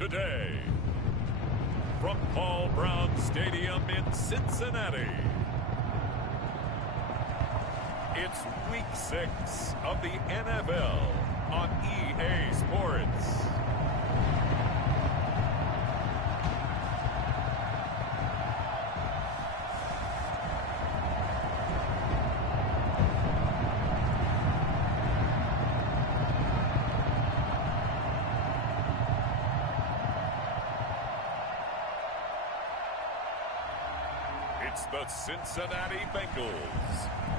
today. From Paul Brown Stadium in Cincinnati, it's Week 6 of the NFL on EA Sports. It's the Cincinnati Bengals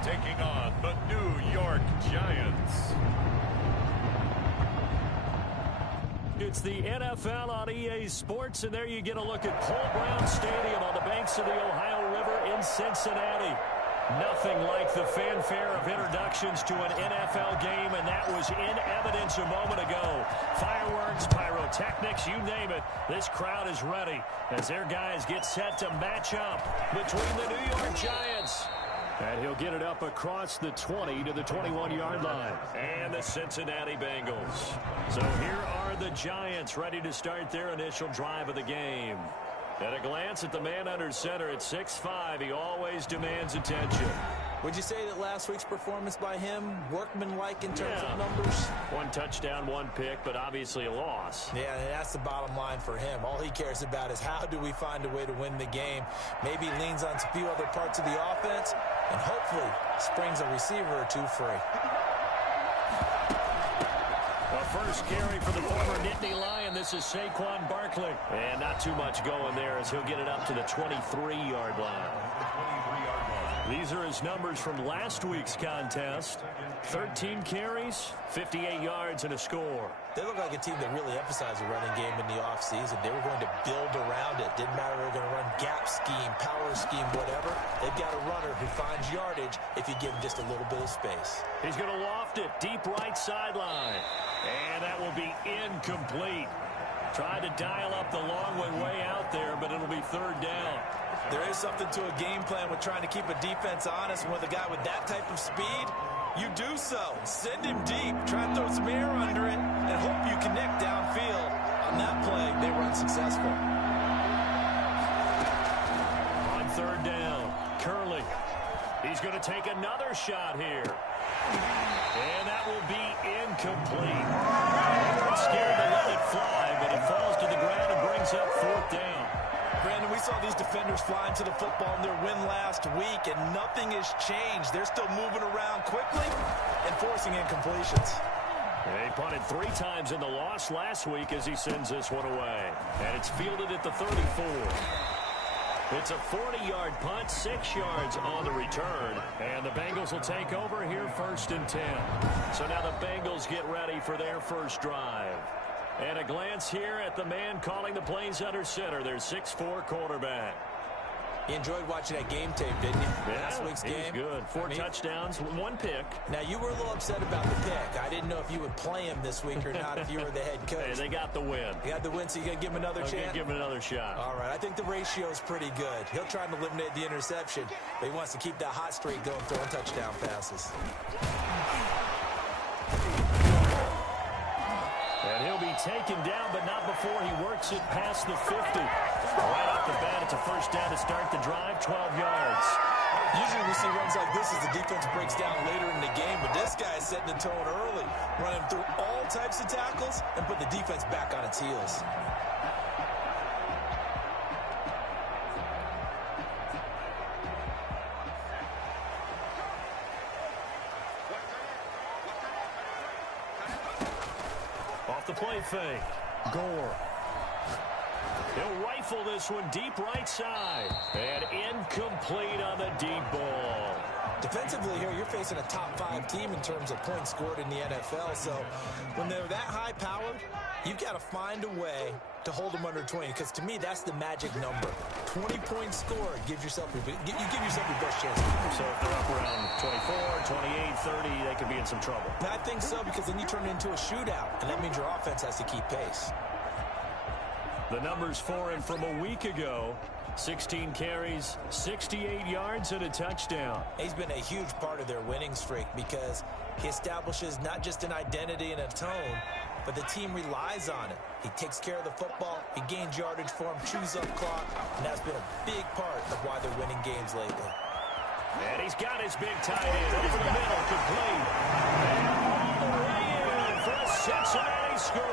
taking on the New York Giants. It's the NFL on EA Sports, and there you get a look at Paul Brown Stadium on the banks of the Ohio River in Cincinnati. Nothing like the fanfare of introductions to an NFL game, and that was in evidence a moment ago. Fireworks, pyrotechnics, you name it. This crowd is ready as their guys get set to match up between the New York Giants. And he'll get it up across the 20 to the 21-yard line. And the Cincinnati Bengals. So here are the Giants ready to start their initial drive of the game. At a glance at the man under center at 6'5", he always demands attention. Would you say that last week's performance by him, workmanlike in terms of numbers? One touchdown, one pick, but obviously a loss. Yeah, that's the bottom line for him. All he cares about is how do we find a way to win the game. Maybe leans on a few other parts of the offense, and hopefully springs a receiver or two free. The first carry for the former Nittany Lion. This is Saquon Barkley. And not too much going there as he'll get it up to the 23-yard line. These are his numbers from last week's contest. 13 carries, 58 yards, and a score. They look like a team that really emphasized the running game in the offseason. They were going to build around it. Didn't matter if they were going to run gap scheme, power scheme, whatever. They've got a runner who finds yardage if you give him just a little bit of space. He's going to loft it deep right sideline. And that will be incomplete. Tried to dial up the long way out there, but it'll be third down. There is something to a game plan with trying to keep a defense honest. And with a guy with that type of speed, you do so. Send him deep. Try and throw some air under it and hope you connect downfield. On that play, they were unsuccessful. On third down, Curley. He's going to take another shot here. And that will be incomplete. They weren't scared to let it fly, but it falls to the ground and brings up fourth down. Brandon, we saw these defenders flying to the football in their win last week, and nothing has changed. They're still moving around quickly and forcing incompletions. They punted 3 times in the loss last week as he sends this one away. And it's fielded at the 34. It's a 40-yard punt, 6 yards on the return. And the Bengals will take over here 1st and 10. So now the Bengals get ready for their first drive. And a glance here at the man calling the plays under center, their 6'4" quarterback. You enjoyed watching that game tape, didn't you? Yeah, last week's game. He was good. 4 touchdowns, 1 pick. Now, you were a little upset about the pick. I didn't know if you would play him this week or not if you were the head coach. Hey, they got the win. They got the win, so you got to give him another chance? Give him another shot. All right, I think the ratio is pretty good. He'll try and eliminate the interception, but he wants to keep that hot streak going, throwing touchdown passes. And he'll be taken down, but not before he works it past the 50. Right off the bat, it's a first down to start the drive, 12 yards. Usually we see runs like this as the defense breaks down later in the game, but this guy is setting the tone early, running through all types of tackles and put the defense back on its heels. Off the play fake, Gore. He'll rifle this one deep right side. And incomplete on the deep ball. Defensively here, you're facing a top 5 team in terms of points scored in the NFL. So when they're that high powered, you've got to find a way to hold them under 20. Because to me, that's the magic number. 20 points scored gives yourself your best chance. So if they're up around 24, 28, 30, they could be in some trouble. I think so, because then you turn it into a shootout. And that means your offense has to keep pace. The numbers for him from a week ago: 16 carries, 68 yards, and a touchdown. He's been a huge part of their winning streak because he establishes not just an identity and a tone, but the team relies on it. He takes care of the football, he gains yardage for him, chews up clock, and that's been a big part of why they're winning games lately. And he's got his big tight end over the middle, complete. And all the way in for a Cincinnati score.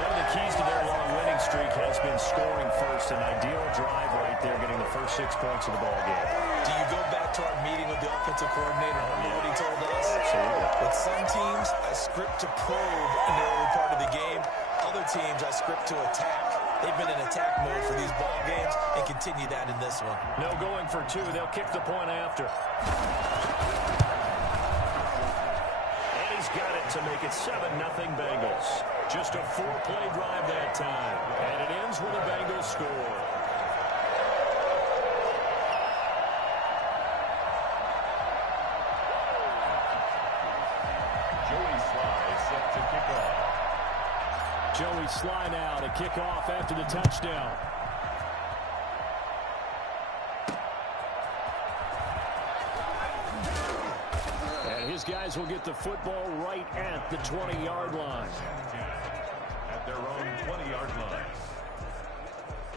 One of the keys to their long winning streak has been scoring first. An ideal drive right there, getting the first 6 points of the ball game. Do you go back to our meeting with the offensive coordinator and remember what he told us? Absolutely. With some teams, I script to probe in the early part of the game. Other teams, I script to attack. They've been in attack mode for these ball games and continue that in this one. No going for two. They'll kick the point after. And he's got it to make it 7-0 Bengals. Just a 4-play drive that time. And it ends with a Bengals score. Joey Sly now to kick off after the touchdown. And his guys will get the football right at the 20-yard line. At their own 20-yard line.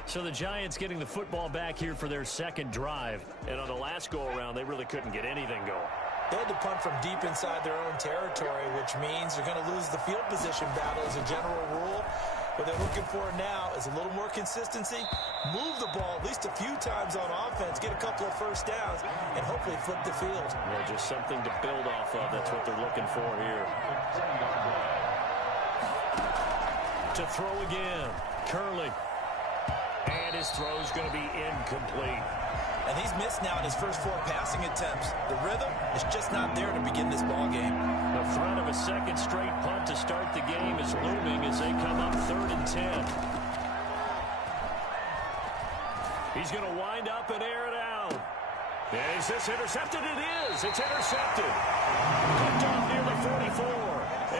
So the Giants getting the football back here for their second drive. And on the last go-around, they really couldn't get anything going. They had to punt from deep inside their own territory, which means they're going to lose the field position battle as a general rule. What they're looking for now is a little more consistency, move the ball at least a few times on offense, get a couple of first downs, and hopefully flip the field. Well, just something to build off of. That's what they're looking for here. To throw again, Curley. And his throw's going to be incomplete. And he's missed now in his first 4 passing attempts. The rhythm is just not there to begin this ball game. The threat of a second straight punt to start the game is looming as they come up 3rd and 10. He's going to wind up and air it out. Is this intercepted? It is. It's intercepted. Picked off near the 44.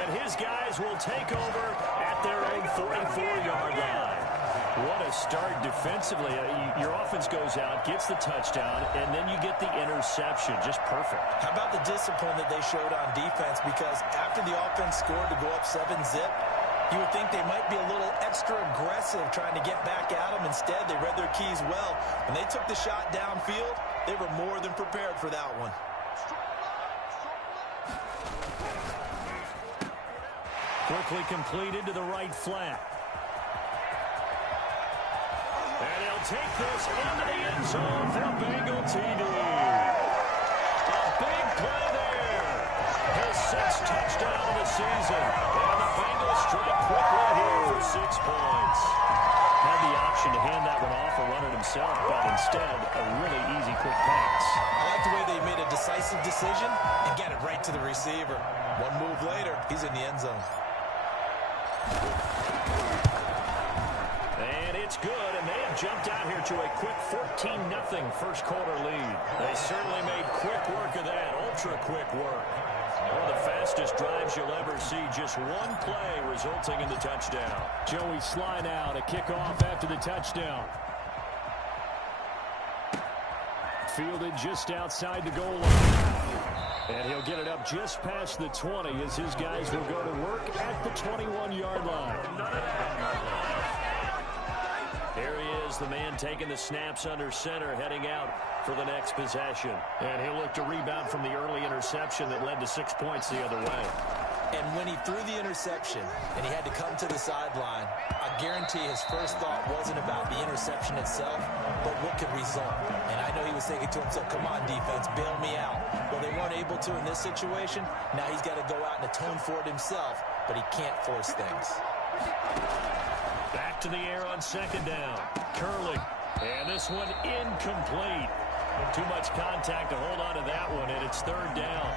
And his guys will take over at their own 44-yard line. What a start defensively. Your offense goes out, gets the touchdown, and then you get the interception. Just perfect. How about the discipline that they showed on defense? Because after the offense scored to go up 7-zip, you would think they might be a little extra aggressive trying to get back at them. Instead, they read their keys well. When they took the shot downfield, they were more than prepared for that one. Quickly completed to the right flat. And he'll take this into the end zone for a Bengal TD. A big play there. His 6th touchdown of the season. And the Bengals strike quickly here for 6 points. Had the option to hand that one off or run it himself, but instead, a really easy quick pass. I like the way they made a decisive decision and get it right to the receiver. One move later, he's in the end zone. And it's good, and they have jumped out here to a quick 14-0 first quarter lead. They certainly made quick work of that, ultra-quick work. One of the fastest drives you'll ever see, just one play resulting in the touchdown. Joey Sly now to kick off after the touchdown. Fielded just outside the goal line. And he'll get it up just past the 20 as his guys will go to work at the 21-yard line. Here he is, the man taking the snaps under center, heading out for the next possession. And he'll look to rebound from the early interception that led to 6 points the other way. And when he threw the interception and he had to come to the sideline, I guarantee his first thought wasn't about the interception itself, but what could result. And I know he was thinking to himself, come on, defense, bail me out. Well, they weren't able to in this situation. Now he's got to go out and atone for it himself, but he can't force things. Back to the air on 2nd down. Curley. And this one incomplete. Too much contact to hold on to that one, and it's 3rd down.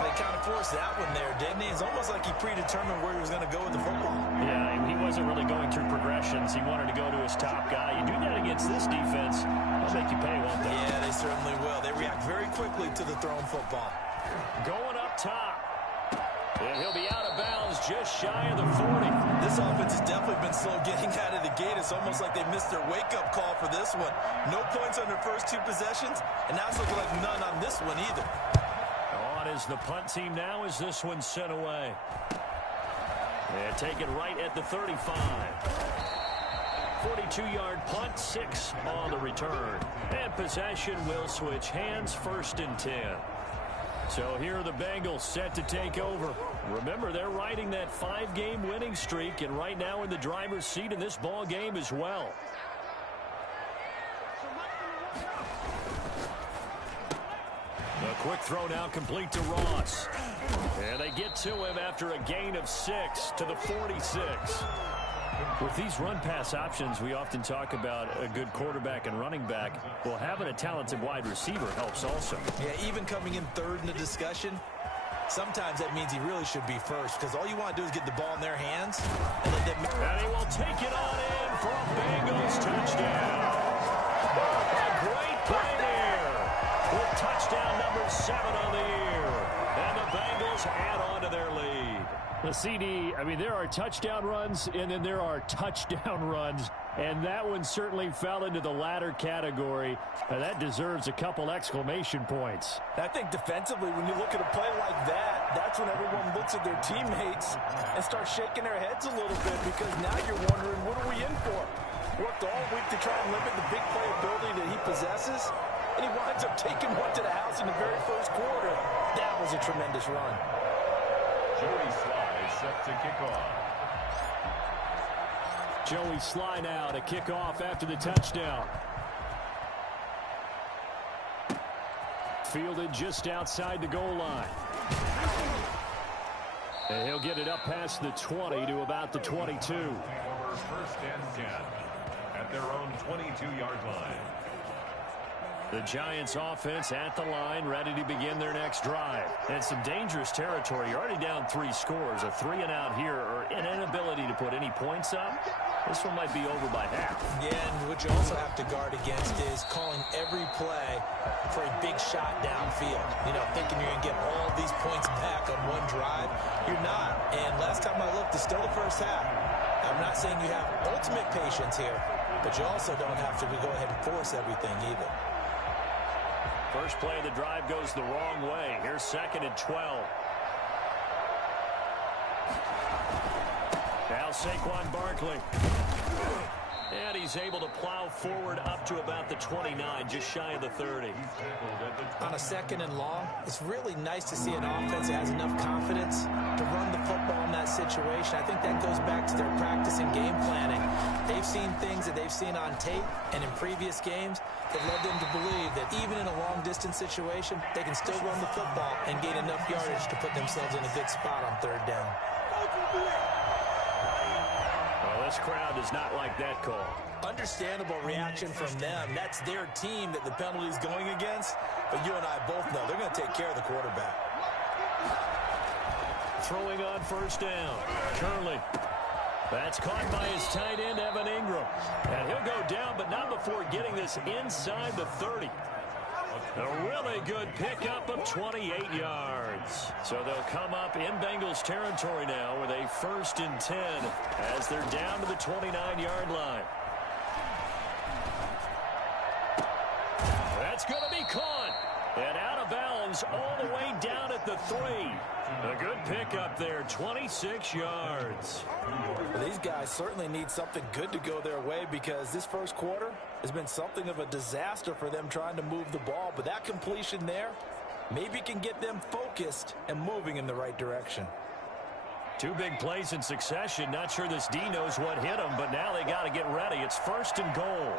They kind of forced that one there, didn't he? It's almost like he predetermined where he was going to go with the football. Yeah, he wasn't really going through progressions. He wanted to go to his top guy. You do that against this defense, they'll make you pay, won't they? Yeah, they certainly will. They react very quickly to the thrown football. Going up top. And he'll be out of bounds just shy of the 40. This offense has definitely been slow getting out of the gate. It's almost like they missed their wake-up call for this one. No points on their first 2 possessions, and now it's looking like none on this one either. On is the punt team now as this one's sent away. And take it right at the 35. 42-yard punt, 6 on the return. And possession will switch hands, 1st and 10. So here are the Bengals set to take over. Remember, they're riding that 5-game winning streak, and right now in the driver's seat in this ball game as well. A quick throw now complete to Ross. And they get to him after a gain of 6 to the 46. With these run-pass options, we often talk about a good quarterback and running back. Well, having a talented wide receiver helps also. Yeah, even coming in third in the discussion, sometimes that means he really should be first, because all you want to do is get the ball in their hands. And he will take it on in for a Bengals touchdown. A great play there with touchdown number 7 on the year. And the Bengals add on to their lead. The CD, I mean, there are touchdown runs, and then there are touchdown runs, and that one certainly fell into the latter category. That deserves a couple exclamation points. I think defensively, when you look at a play like that, that's when everyone looks at their teammates and starts shaking their heads a little bit, because now you're wondering, what are we in for? Worked all week to try and limit the big play ability that he possesses, and he winds up taking one to the house in the very first quarter. That was a tremendous run. Joey Sly set to kick off. Joey Sly now to kick off after the touchdown. Fielded just outside the goal line. And he'll get it up past the 20 to about the 22. 1st and 10 at their own 22-yard line. The Giants offense at the line, ready to begin their next drive. And some dangerous territory. You're already down 3 scores. A 3-and-out here, or an inability to put any points up. This one might be over by half. Yeah, and what you also have to guard against is calling every play for a big shot downfield. You know, thinking you're going to get all these points back on one drive. You're not. And last time I looked, it's still the first half. I'm not saying you have ultimate patience here, but you also don't have to go ahead and force everything either. First play of the drive goes the wrong way. Here's 2nd and 12. Now Saquon Barkley. And he's able to plow forward up to about the 29, just shy of the 30. On a 2nd and long, it's really nice to see an offense that has enough confidence to run the football in that situation. I think that goes back to their practice and game planning. They've seen things that they've seen on tape and in previous games that led them to believe that even in a long-distance situation, they can still run the football and gain enough yardage to put themselves in a good spot on 3rd down. Well, this crowd does not like that call. Understandable reaction from them. That's their team that the penalty is going against. But you and I both know they're going to take care of the quarterback. Throwing on 1st down. Curley. That's caught by his tight end, Evan Ingram. And he'll go down, but not before getting this inside the 30. A really good pickup of 28 yards. So they'll come up in Bengals territory now with a 1st and 10 as they're down to the 29-yard line. That's going to be caught. And out of bounds all the way down at the 3. A good pickup there, 26 yards. Well, these guys certainly need something good to go their way, because this first quarter has been something of a disaster for them trying to move the ball. But that completion there maybe can get them focused and moving in the right direction. 2 big plays in succession. Not sure this D knows what hit him, but now they got to get ready. It's 1st and goal.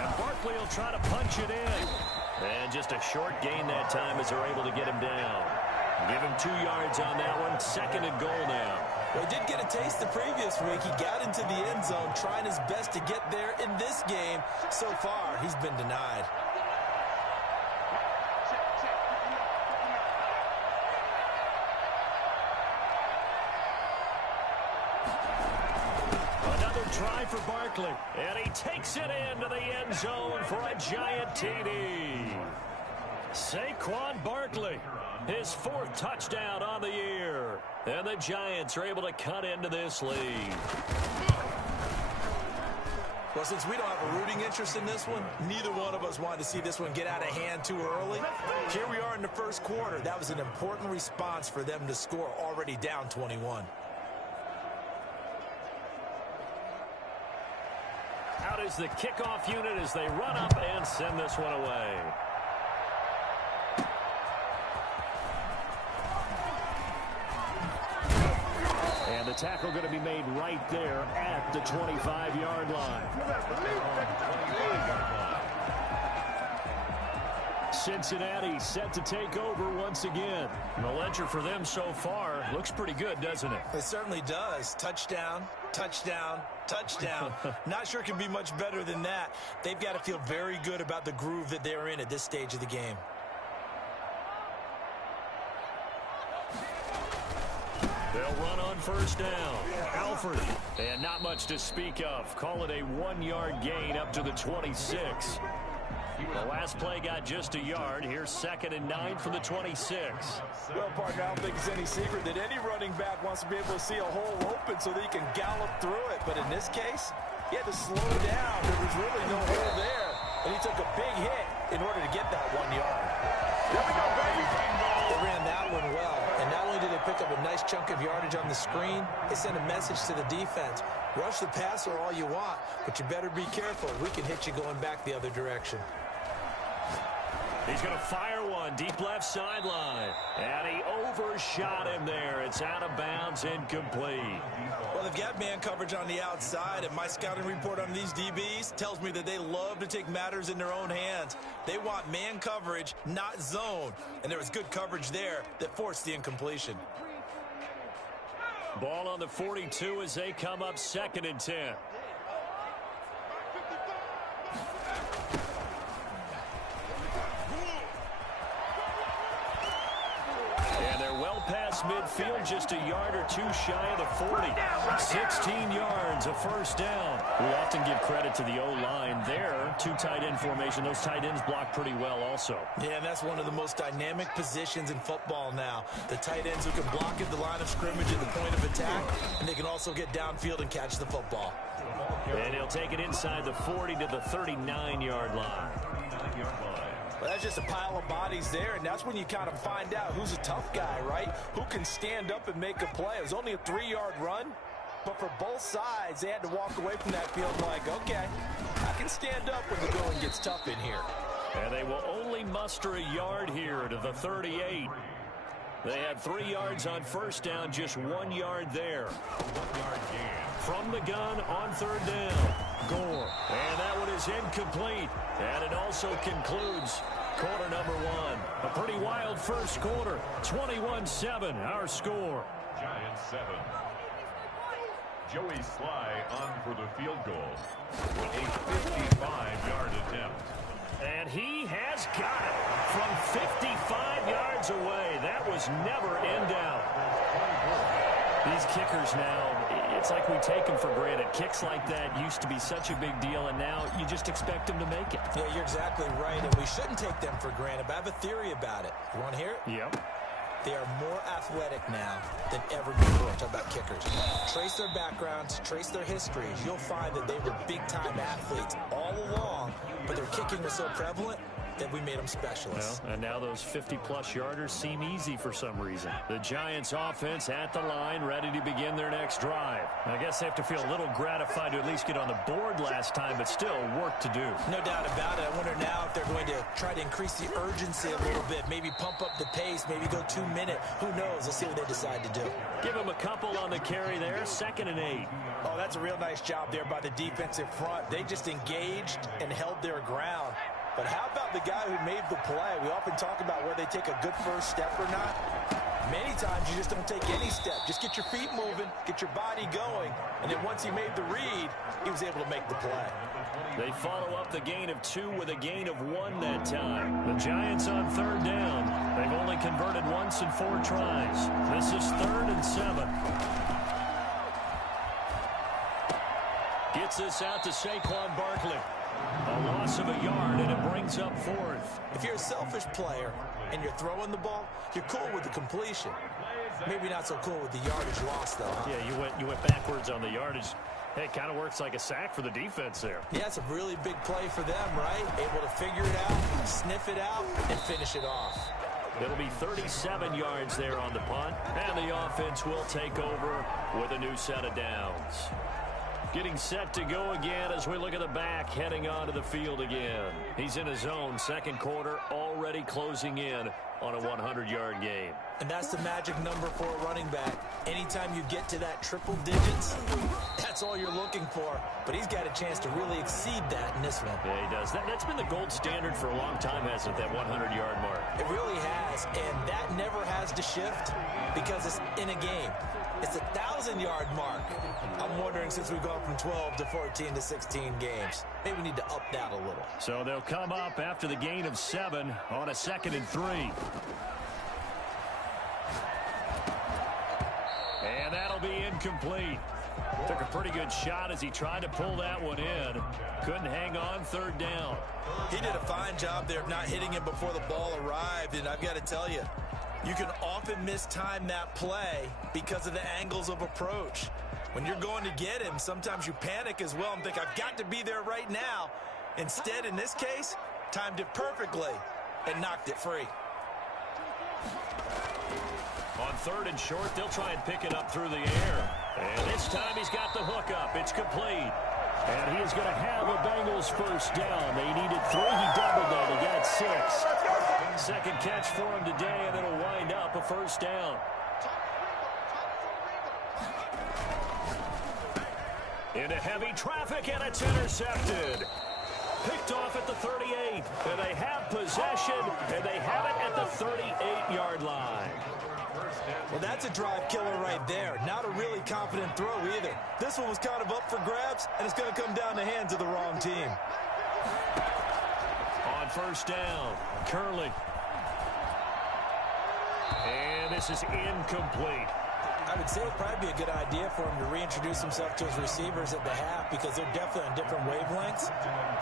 And Barkley will try to punch it in. And just a short gain that time as they're able to get him down. Give him 2 yards on that one. 2nd and goal now. Well, he did get a taste the previous week. He got into the end zone, trying his best to get there in this game. So far, he's been denied. Another try for Barkley. And he takes it into the end zone for a giant TD. Saquon Barkley, his 4th touchdown on the year. And the Giants are able to cut into this lead. Well, since we don't have a rooting interest in this one, neither one of us wanted to see this one get out of hand too early. Here we are in the first quarter. That was an important response for them to score, already down 21. Out is the kickoff unit as they run up and send this one away. And the tackle going to be made right there at the 25-yard line. Cincinnati set to take over once again. The ledger for them so far looks pretty good, doesn't it? It certainly does. Touchdown, touchdown, touchdown. Not sure it can be much better than that. They've got to feel very good about the groove that they're in at this stage of the game. They'll run on first down. Alford. And not much to speak of. Call it a 1-yard gain up to the 26. The last play got just a yard. Here's 2nd and 9 from the 26. Well, partner, I don't think it's any secret that any running back wants to be able to see a hole open so that he can gallop through it. But in this case, he had to slow down. There was really no hole there. And he took a big hit in order to get that 1 yard. Here we go, baby. They ran that one well. And not only did they pick up a nice chunk of yardage on the screen, they sent a message to the defense. Rush the passer all you want, but you better be careful. We can hit you going back the other direction. He's going to fire one deep left sideline. And he overshot him there. It's out of bounds, incomplete. Well, they've got man coverage on the outside, and my scouting report on these DBs tells me that they love to take matters in their own hands. They want man coverage, not zone. And there was good coverage there that forced the incompletion. Ball on the 42 as they come up 2nd and 10. Past midfield, just a yard or two shy of the 40. 16 yards, a first down. We often give credit to the O-line there. 2 tight end formation. Those tight ends block pretty well also. Yeah, and that's one of the most dynamic positions in football now. The tight ends who can block at the line of scrimmage at the point of attack, and they can also get downfield and catch the football. And he'll take it inside the 40 to the 39-yard line. Well, that's just a pile of bodies there, and that's when you kind of find out who's a tough guy, right? Who can stand up and make a play. It was only a 3-yard run, but for both sides, they had to walk away from that field like, okay, I can stand up when the going gets tough in here. And they will only muster a yard here to the 38. They had 3 yards on first down, just 1 yard there. 1-yard gain. From the gun on 3rd down. Gore. And that one is incomplete. And it also concludes quarter number 1. A pretty wild first quarter. 21-7, our score. Giants 7. Joey Sly on for the field goal with a 55-yard attempt. And he has got it from 55 yards away. That was never in doubt. These kickers now, it's like we take them for granted. Kicks like that used to be such a big deal, and now you just expect them to make it. Yeah, you're exactly right, and we shouldn't take them for granted, but I have a theory about it. You want to hear it? Yep. They are more athletic now than ever before. Talk about kickers. Trace their backgrounds, trace their histories. You'll find that they were big-time athletes all along, but their kicking was so prevalent that we made them specialists. Well, and now those 50-plus yarders seem easy for some reason. The Giants offense at the line, ready to begin their next drive. I guess they have to feel a little gratified to at least get on the board last time, but still work to do. No doubt about it. I wonder now if they're going to try to increase the urgency a little bit, maybe pump up the pace, maybe go 2 minute. Who knows? Let's see what they decide to do. Give them a couple on the carry there, 2nd and 8. Oh, that's a real nice job there by the defensive front. They just engaged and held their ground. But how about the guy who made the play? We often talk about whether they take a good first step or not. Many times you just don't take any step. Just get your feet moving, get your body going, and then once he made the read, he was able to make the play. They follow up the gain of 2 with a gain of 1 that time. The Giants on 3rd down. They've only converted once in 4 tries. This is 3rd and 7. Gets this out to Saquon Barkley. A loss of a yard, and it brings up 4th. If you're a selfish player and you're throwing the ball, you're cool with the completion. Maybe not so cool with the yardage loss, though. Huh? Yeah, you went backwards on the yardage. It kind of works like a sack for the defense there. Yeah, it's a really big play for them, right? Able to figure it out, sniff it out, and finish it off. It'll be 37 yards there on the punt, and the offense will take over with a new set of downs. Getting set to go again as we look at the back, heading onto the field again. He's in his own second quarter, already closing in on a 100-yard game. And that's the magic number for a running back. Anytime you get to that triple digits, that's all you're looking for. But he's got a chance to really exceed that in this one. Yeah, he does. That's been the gold standard for a long time, hasn't it, that 100-yard mark? It really has, and that never has to shift because it's in a game. It's a 1,000-yard mark. I'm wondering, since we've gone from 12 to 14 to 16 games, maybe we need to up that a little. So they'll come up after the gain of 7 on a 2nd and 3. And that'll be incomplete. Took a pretty good shot as he tried to pull that one in. Couldn't hang on 3rd down. He did a fine job there of not hitting him before the ball arrived, and I've got to tell you, you can often mistime that play because of the angles of approach. When you're going to get him, sometimes you panic as well and think, I've got to be there right now. Instead, in this case, timed it perfectly and knocked it free. On 3rd and short, they'll try and pick it up through the air. And this time he's got the hook up. It's complete. And he is going to have a Bengals first down. They needed 3. He doubled that. He got 6. Second catch for him today, and it'll wind up a first down. Into heavy traffic, and it's intercepted. Picked off at the 38. And they have possession, and they have it at the 38-yard line. Well, that's a drive killer right there. Not a really confident throw either. This one was kind of up for grabs, and it's going to come down the hands of the wrong team. On first down, Curley. And this is incomplete. I would say it'd probably be a good idea for him to reintroduce himself to his receivers at the half because they're definitely on different wavelengths.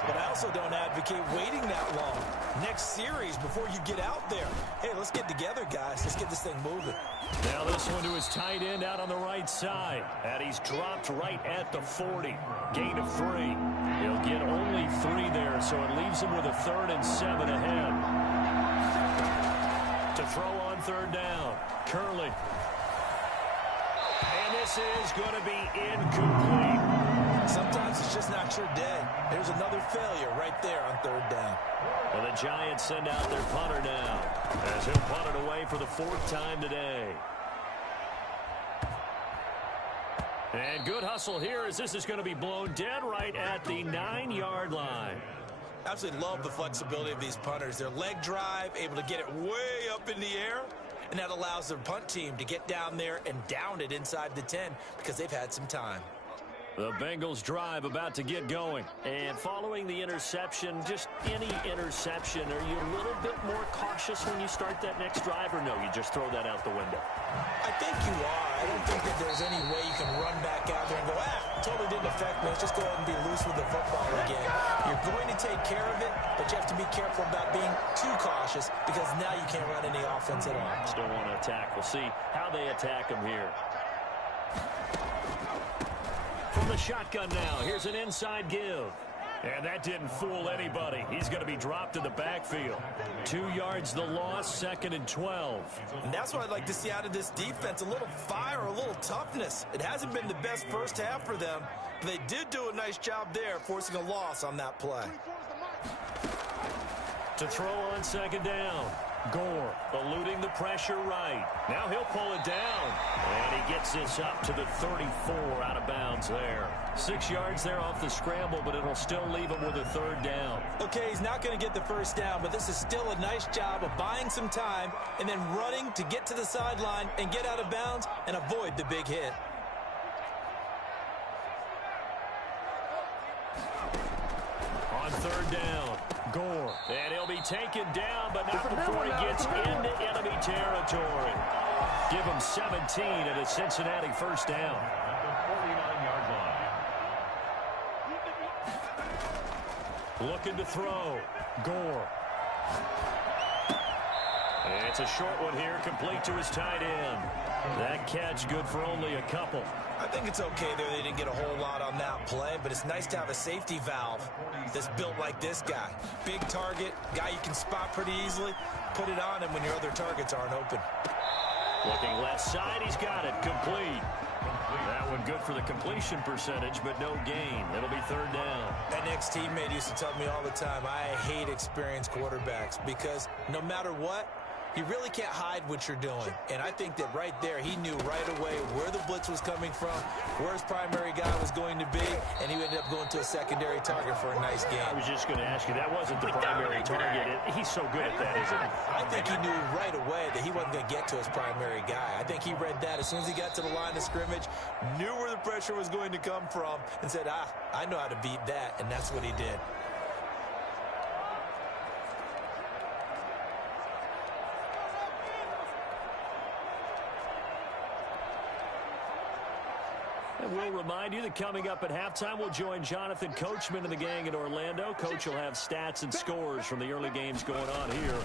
But I also don't advocate waiting that long. Next series before you get out there. Hey, let's get together, guys. Let's get this thing moving. Now this one to his tight end out on the right side. And he's dropped right at the 40. Gain of 3. He'll get only 3 there, so it leaves him with a 3rd and 7 ahead. To throw on 3rd down, Curley. And this is going to be incomplete. Sometimes it's just not your day. There's another failure right there on 3rd down. Well, the Giants send out their punter now, as he'll punt it away for the 4th time today. And good hustle here as this is going to be blown dead right at the 9-yard line. Absolutely love the flexibility of these punters. Their leg drive, able to get it way up in the air, and that allows their punt team to get down there and down it inside the 10 because they've had some time. The Bengals drive about to get going. And following the interception, just any interception, are you a little bit more cautious when you start that next drive, or no, you just throw that out the window? I think you are. I don't think that there's any way you can run back out there and go, totally didn't affect me. Let's just go ahead and be loose with the football again. You're going to take care of it, but you have to be careful about being too cautious because now you can't run any offense at all. Just don't want to attack. We'll see how they attack him here. From the shotgun now, here's an inside give. And that didn't fool anybody. He's going to be dropped in the backfield. 2 yards the loss, 2nd and 12. And that's what I'd like to see out of this defense, a little fire, a little toughness. It hasn't been the best first half for them, but they did do a nice job there, forcing a loss on that play. To throw on 2nd down. Gore eluding the pressure right. Now he'll pull it down. And he gets this up to the 34 out of bounds there. 6 yards there off the scramble, but it'll still leave him with a 3rd down. Okay, he's not going to get the first down, but this is still a nice job of buying some time and then running to get to the sideline and get out of bounds and avoid the big hit. On 3rd down, Gore. And he'll be taken down, but not before he gets into enemy territory. Give him 17 at a Cincinnati first down. At the 49-yard line. Looking to throw. Gore. And it's a short one here, complete to his tight end. That catch good for only a couple. I think it's okay there. They didn't get a whole lot on that play, but it's nice to have a safety valve that's built like this guy. Big target, guy you can spot pretty easily. Put it on him when your other targets aren't open. Looking left side, he's got it. Complete. That one good for the completion percentage, but no gain. It'll be third down. An ex-teammate used to tell me all the time, I hate experienced quarterbacks because no matter what, you really can't hide what you're doing. And I think that right there, he knew right away where the blitz was coming from, where his primary guy was going to be, and he ended up going to a secondary target for a nice game. I was just going to ask you, that wasn't the primary target. He's so good at that, isn't he? I think he knew right away that he wasn't going to get to his primary guy. I think he read that as soon as he got to the line of scrimmage, knew where the pressure was going to come from, and said, I know how to beat that, and that's what he did. And we'll remind you that coming up at halftime, we'll join Jonathan Coachman and the gang in Orlando. Coach will have stats and scores from the early games going on here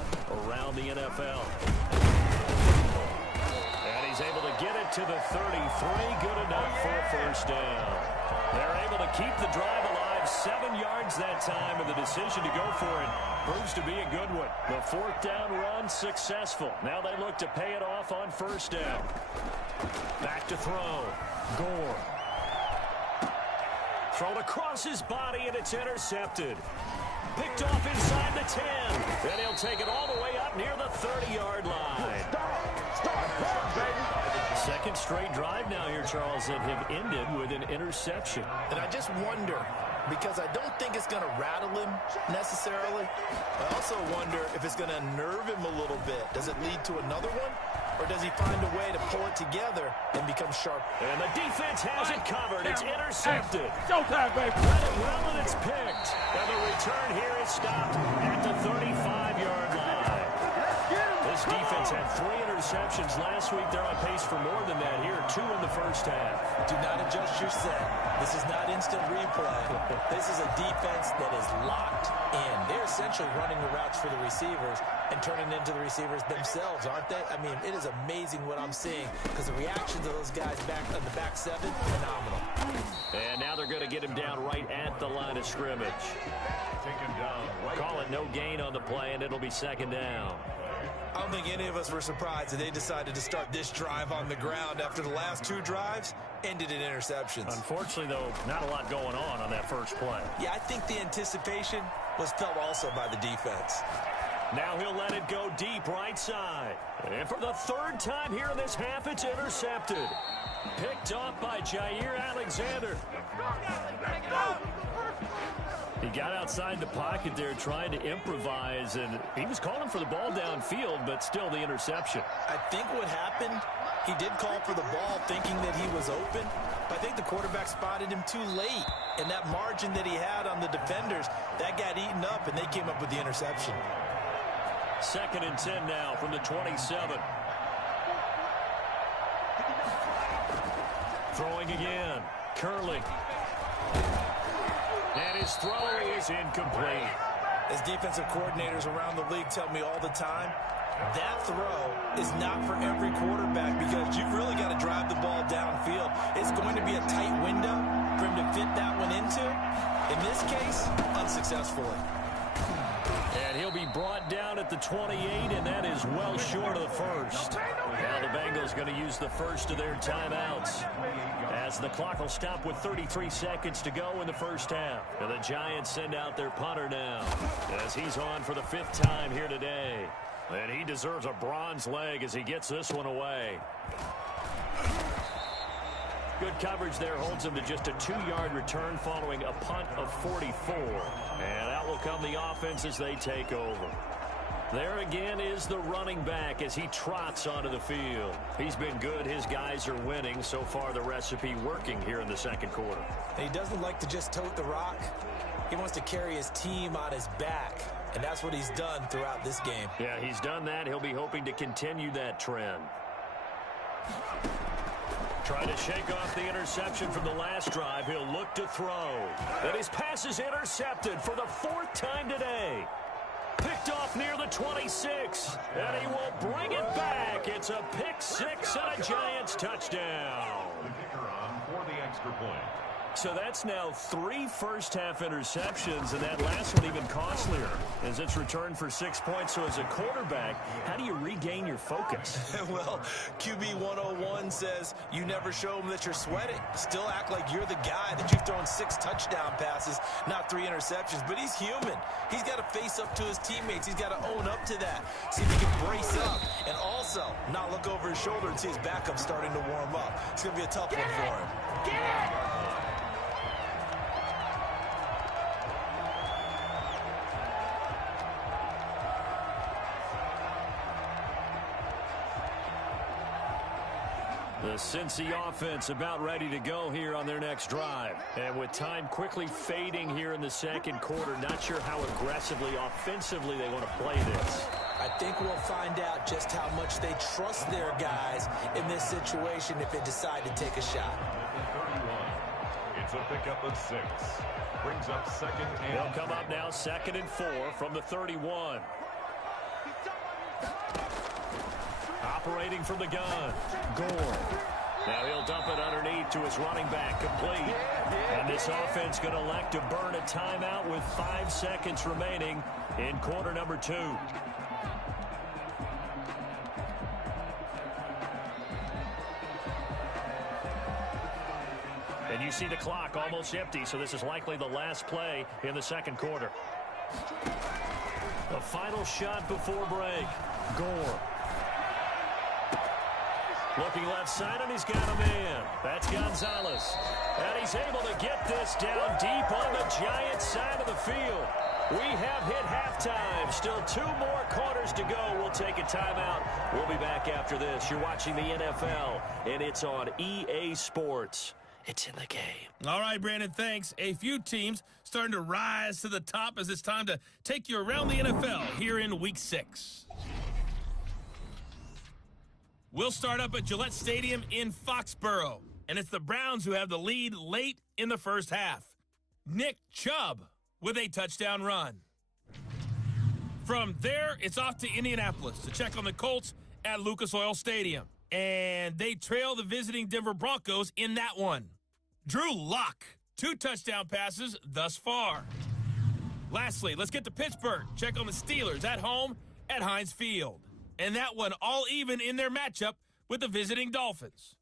around the NFL. And he's able to get it to the 33. Good enough for a first down. They're able to keep the drive alive. 7 yards that time, and the decision to go for it proves to be a good one. The fourth down run successful. Now they look to pay it off on first down. Back to throw. Gore. Thrown across his body, and it's intercepted. Picked off inside the 10. Then he'll take it all the way up near the 30-yard line. Stop, baby. Second straight drive now here, Charles, that have ended with an interception. And I just wonder, because I don't think it's going to rattle him necessarily. I also wonder if it's going to nerve him a little bit. Does it lead to another one? Or does he find a way to pull it together and become sharp? And the defense has it covered. It's intercepted. Showtime, baby. Got it well, and it's picked. And the return here is stopped at the 35-yard line. This defense had 3 interceptions last week. They're on pace for more than that here. 2 in the first half. Do not adjust your set. This is not instant replay. This is a defense that is locked in. They're essentially running the routes for the receivers and turning into the receivers themselves, aren't they? I mean, it is amazing what I'm seeing because the reactions of those guys back on the back 7, phenomenal. And now they're going to get him down right at the line of scrimmage. Take him down. Call it no gain on the play, and it'll be second down. I don't think any of us were surprised that they decided to start this drive on the ground after the last 2 drives ended in interceptions. Unfortunately, though, not a lot going on that first play. Yeah, I think the anticipation was felt also by the defense. Now he'll let it go deep right side. And for the 3rd time here in this half, it's intercepted. Picked off by Jair Alexander. He got outside the pocket there trying to improvise, and he was calling for the ball downfield, but still the interception. I think what happened, he did call for the ball thinking that he was open, but I think the quarterback spotted him too late. And that margin that he had on the defenders, that got eaten up, and they came up with the interception. 2nd and 10 now from the 27. Throwing again. Curling. And his throw is incomplete. As defensive coordinators around the league tell me all the time, that throw is not for every quarterback because you've really got to drive the ball downfield. It's going to be a tight window for him to fit that one into. In this case, unsuccessfully. And he'll be brought down at the 28, and that is well short of the first. Now the Bengals going to use the first of their timeouts as the clock will stop with 33 seconds to go in the first half. And the Giants send out their punter now as he's on for the 5th time here today. And he deserves a bronze leg as he gets this one away. Good coverage there holds him to just a 2-yard return following a punt of 44. And out will come the offense as they take over. There again is the running back as he trots onto the field. He's been good. His guys are winning. So far, the recipe working here in the 2nd quarter. He doesn't like to just tote the rock. He wants to carry his team on his back. And that's what he's done throughout this game. Yeah, he's done that. He'll be hoping to continue that trend. Trying to shake off the interception from the last drive. He'll look to throw. And his pass is intercepted for the 4th time today. Picked off near the 26. And he will bring it back. It's a pick six and a Giants touchdown. The kicker on for the extra point. So that's now 3 first-half interceptions, and that last one even costlier as it's returned for 6 points. So as a quarterback, how do you regain your focus? Well, QB 101 says you never show them that you're sweating. Still act like you're the guy, that you've thrown 6 touchdown passes, not 3 interceptions. But he's human. He's got to face up to his teammates. He's got to own up to that. See if he can brace up. And also, not look over his shoulder and see his backup starting to warm up. It's going to be a tough one for him. Get it! The Cincy offense about ready to go here on their next drive. And with time quickly fading here in the second quarter, not sure how aggressively, offensively they want to play this. I think we'll find out just how much they trust their guys in this situation if they decide to take a shot. It's a pickup of 6. Brings up second and... They'll come up now 2nd and 4 from the 31. Operating from the gun, Gore. Now he'll dump it underneath to his running back, complete. And this offense going to elect to burn a timeout with 5 seconds remaining in quarter number 2. And you see the clock almost empty, so this is likely the last play in the second quarter. The final shot before break, Gore. Looking left side, and he's got a man. That's Gonzalez. And he's able to get this down deep on the Giants side of the field. We have hit halftime. Still 2 more quarters to go. We'll take a timeout. We'll be back after this. You're watching the NFL, and it's on EA Sports. It's in the game. All right, Brandon, thanks. A few teams starting to rise to the top as it's time to take you around the NFL here in Week 6. We'll start up at Gillette Stadium in Foxborough, and it's the Browns who have the lead late in the first half. Nick Chubb with a touchdown run. From there, it's off to Indianapolis to check on the Colts at Lucas Oil Stadium, and they trail the visiting Denver Broncos in that one. Drew Lock, 2 touchdown passes thus far. Lastly, let's get to Pittsburgh. Check on the Steelers at home at Heinz Field. And that one all even in their matchup with the visiting Dolphins.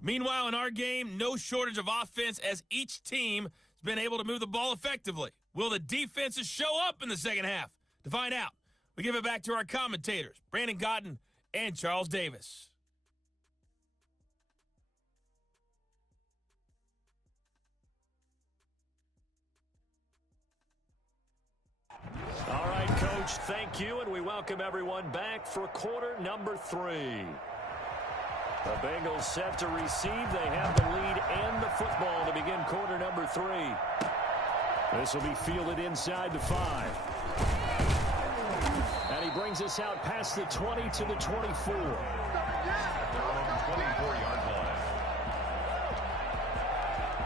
Meanwhile, in our game, no shortage of offense as each team has been able to move the ball effectively. Will the defenses show up in the second half? To find out, we give it back to our commentators, Brandon Godden and Charles Davis. All right, Coach, thank you, and we welcome everyone back for quarter number 3. The Bengals set to receive. They have the lead and the football to begin quarter number 3. This will be fielded inside the 5. And he brings us out past the 20 to the 24. At their own 24-yard line.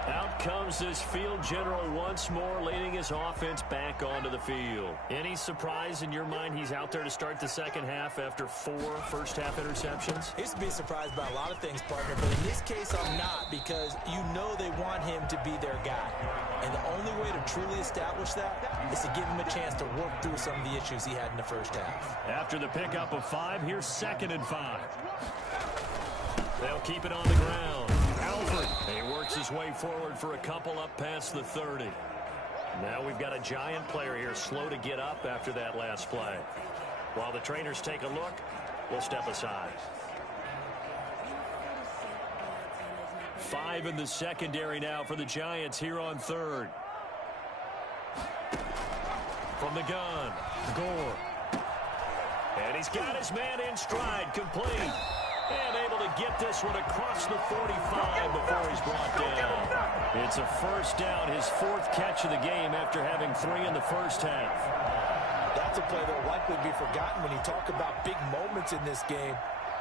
Out comes this field general once more, leading his offense back onto the field. Any surprise in your mind he's out there to start the second half after 4 first-half interceptions? He used to be surprised by a lot of things, partner, but in this case I'm not, because you know they want him to be their guy. And the only way to truly establish that is to give him a chance to work through some of the issues he had in the first half. After the pickup of 5, here's 2nd and 5. They'll keep it on the ground. Alford, he works his way forward for a couple up past the 30. Now we've got a Giant player here slow to get up after that last play. While the trainers take a look, we'll step aside. 5 in the secondary now for the Giants here on 3rd. From the gun, Gore. And he's got his man in stride, complete. And able to get this one across the 45 before he's brought down. It's a first down, his 4th catch of the game after having 3 in the first half. That's a play that will likely be forgotten when you talk about big moments in this game.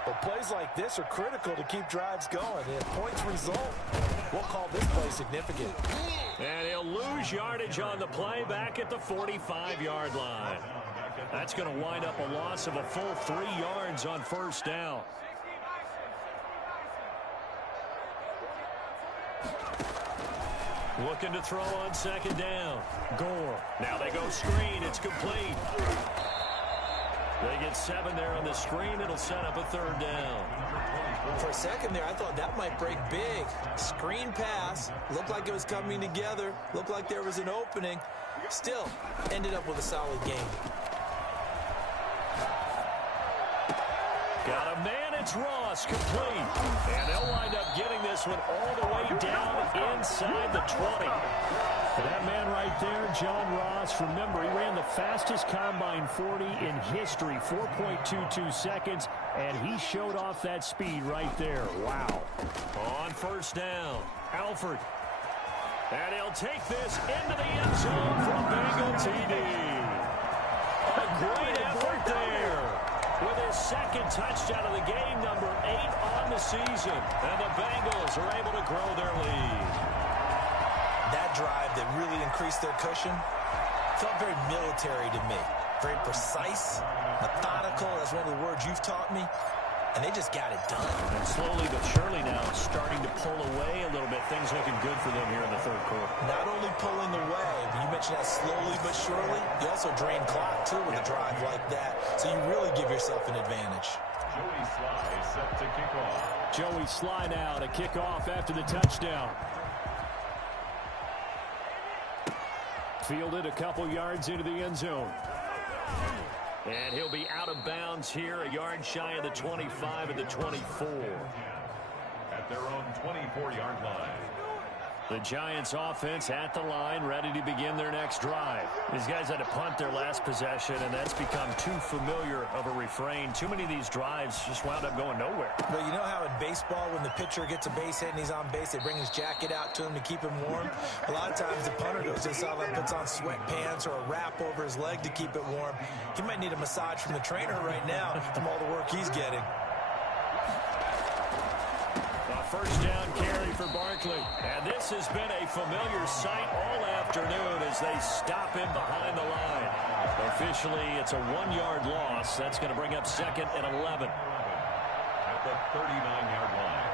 But plays like this are critical to keep drives going. And if points result, We'll call this play significant. And he'll lose yardage on the play back at the 45-yard line. That's going to wind up a loss of a full 3 yards on first down. Looking to throw on second down. Gore. Now they go screen. It's complete. They get 7 there on the screen. It'll set up a third down. For a second there, I thought that might break big. Screen pass. Looked like it was coming together. Looked like there was an opening. Still, ended up with a solid game. Got a man, it's Ross, complete. And they'll wind up getting this one all the way down inside the 20. That man right there, John Ross, remember, he ran the fastest combine 40 in history, 4.22 seconds, and he showed off that speed right there. Wow. On first down, Alford. And he'll take this into the end zone for a Bengal TD. A great effort there. With his second touchdown of the game, number 8 on the season. And the Bengals are able to grow their lead. That drive that really increased their cushion felt very military to me. Very precise, methodical. That's one of the words you've taught me. And they just got it done. And slowly but surely now starting to pull away a little bit. Things looking good for them here in the third quarter. Not only pulling away, but you mentioned that slowly but surely. You also drain clock, too, with a drive like that. So you really give yourself an advantage. Joey Sly set to kick off. Joey Sly now to kick off after the touchdown. Fielded a couple yards into the end zone. And he'll be out of bounds here, a yard shy of the 25 at the 24. At their own 24-yard line. The Giants offense at the line, ready to begin their next drive. These guys had to punt their last possession, and that's become too familiar of a refrain. Too many of these drives just wound up going nowhere. But you know how in baseball, when the pitcher gets a base hit and he's on base, they bring his jacket out to him to keep him warm? A lot of times the punter goes to sideline, puts on sweatpants or a wrap over his leg to keep it warm. He might need a massage from the trainer right now from all the work he's getting. First down carry for Barkley. And this has been a familiar sight all afternoon as they stop him behind the line. Officially, it's a 1-yard loss. That's going to bring up second and 11. At the 39-yard line.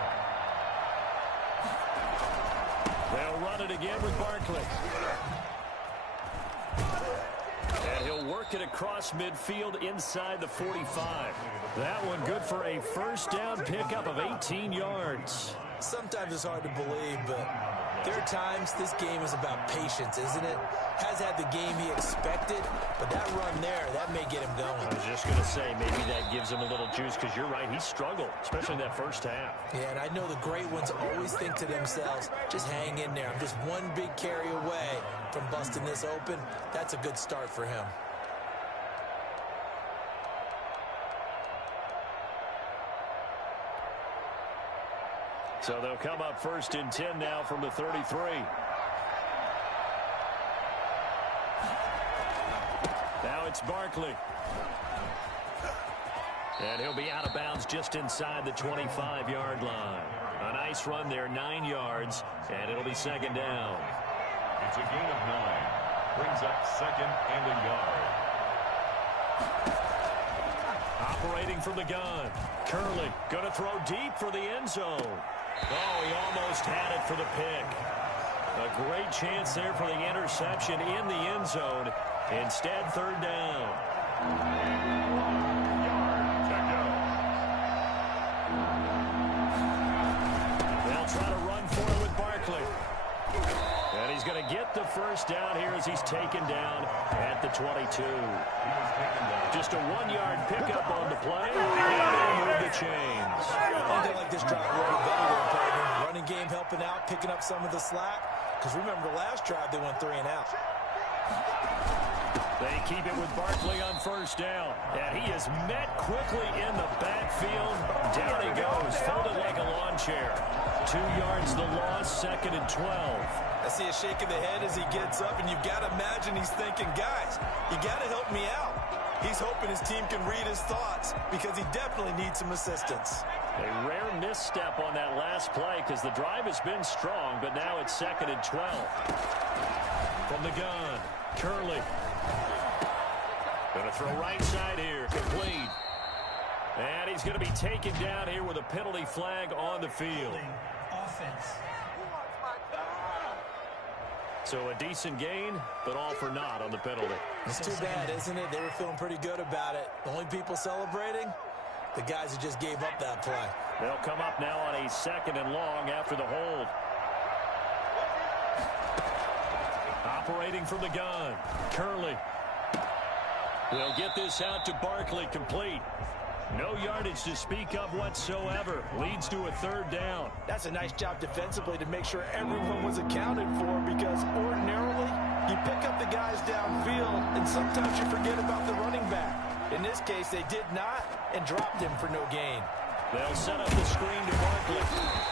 They'll run it again with Barkley. And he'll work it across midfield inside the 45. That one good for a first down pickup of 18 yards. Sometimes it's hard to believe, but there are times this game is about patience, isn't it? Has had the game he expected, but that run there, that may get him going. I was just going to say, maybe that gives him a little juice, because you're right, he struggled, especially in that first half. Yeah, and I know the great ones always think to themselves, just hang in there. I'm just one big carry away from busting this open. That's a good start for him. So they'll come up first and 10 now from the 33. Now it's Barkley. And he'll be out of bounds just inside the 25-yard line. A nice run there, 9 yards, and it'll be second down. It's a gain of 9. Brings up second and a yard. Operating from the gun. Curley going to throw deep for the end zone. Oh, he almost had it for the pick. A great chance there for the interception in the end zone. Instead, third down. They'll try to run for it with Barkley. And he's going to get the first down here as he's taken down at the 22. Just a 1-yard pickup on the play. And they'll move the chains. I think like this drive a little better there, partner. Running game helping out, picking up some of the slack. Because remember, the last drive, they went 3 and out. They keep it with Barkley on first down. And he is met quickly in the backfield. Down he goes, folded like a lawn chair. 2 yards the loss, second and 12. I see a shake of the head as he gets up, and you've got to imagine he's thinking, guys, you got to help me out. He's hoping his team can read his thoughts because he definitely needs some assistance. A rare misstep on that last play because the drive has been strong, but now it's 2nd and 12. From the gun, Curley. Going to throw right side here, complete. And he's going to be taken down here with a penalty flag on the field. Offense. So a decent gain, but all for naught on the penalty. It's too bad, isn't it? They were feeling pretty good about it. The only people celebrating, the guys who just gave up that play. They'll come up now on a 2nd and long after the hold. Operating from the gun, Curley. They'll get this out to Barkley, complete. No yardage to speak of whatsoever. Leads to a 3rd down. That's a nice job defensively to make sure everyone was accounted for, because ordinarily you pick up the guys downfield and sometimes you forget about the running back. In this case, they did not and dropped him for no gain. They'll set up the screen to Barkley.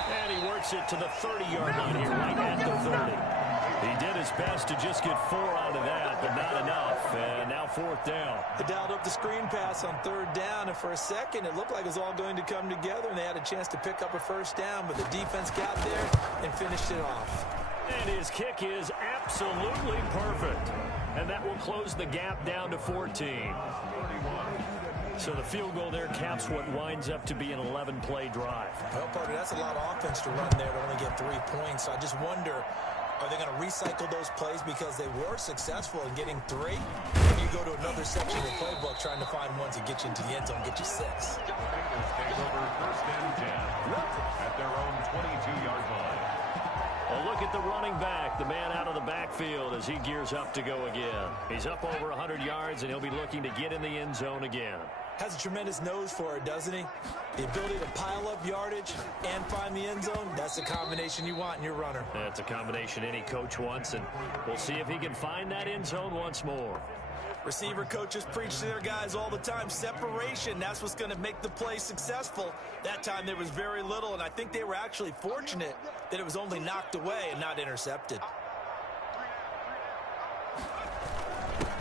And he works it to the 30-yard line here, right at the 30. He did his best to just get 4 out of that, but not enough. And now 4th down. They dialed up the screen pass on 3rd down, and for a second it looked like it was all going to come together, and they had a chance to pick up a 1st down, but the defense got there and finished it off. And his kick is absolutely perfect. And that will close the gap down to 14. So the field goal there caps what winds up to be an 11-play drive. Well, partner, that's a lot of offense to run there to only get 3 points. So I just wonder, are they going to recycle those plays because they were successful in getting 3? Or do you go to another section of the playbook trying to find ones that get you into the end zone, get you 6? Bengals take over 1st and 10 at their own 22-yard line. A look at the running back, the man out of the backfield as he gears up to go again. He's up over 100 yards, and he'll be looking to get in the end zone again. Has a tremendous nose for it, doesn't he? The ability to pile up yardage and find the end zone, that's the combination you want in your runner. That's a combination any coach wants, and we'll see if he can find that end zone once more. Receiver coaches preach to their guys all the time. Separation, that's what's going to make the play successful. That time there was very little, and I think they were actually fortunate that it was only knocked away and not intercepted.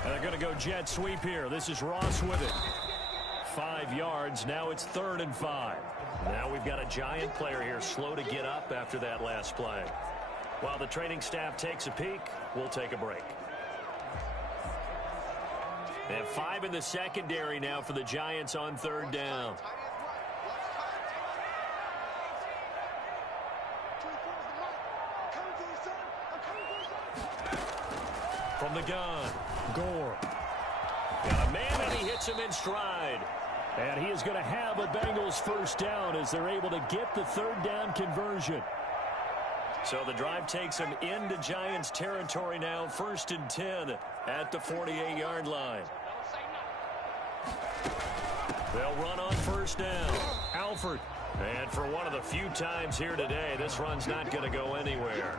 And they're going to go jet sweep here. This is Ross with it. 5 yards. Now it's 3rd and 5. Now we've got a Giant player here slow to get up after that last play. While the training staff takes a peek, we'll take a break. They have 5 in the secondary now for the Giants on 3rd down. From the gun, Gore. Got a man, and he hits him in stride. And he is going to have a Bengals 1st down as they're able to get the 3rd down conversion. So the drive takes them into Giants territory now, 1st and 10 at the 48-yard line. They'll run on 1st down. Alford. And for one of the few times here today, this run's not going to go anywhere.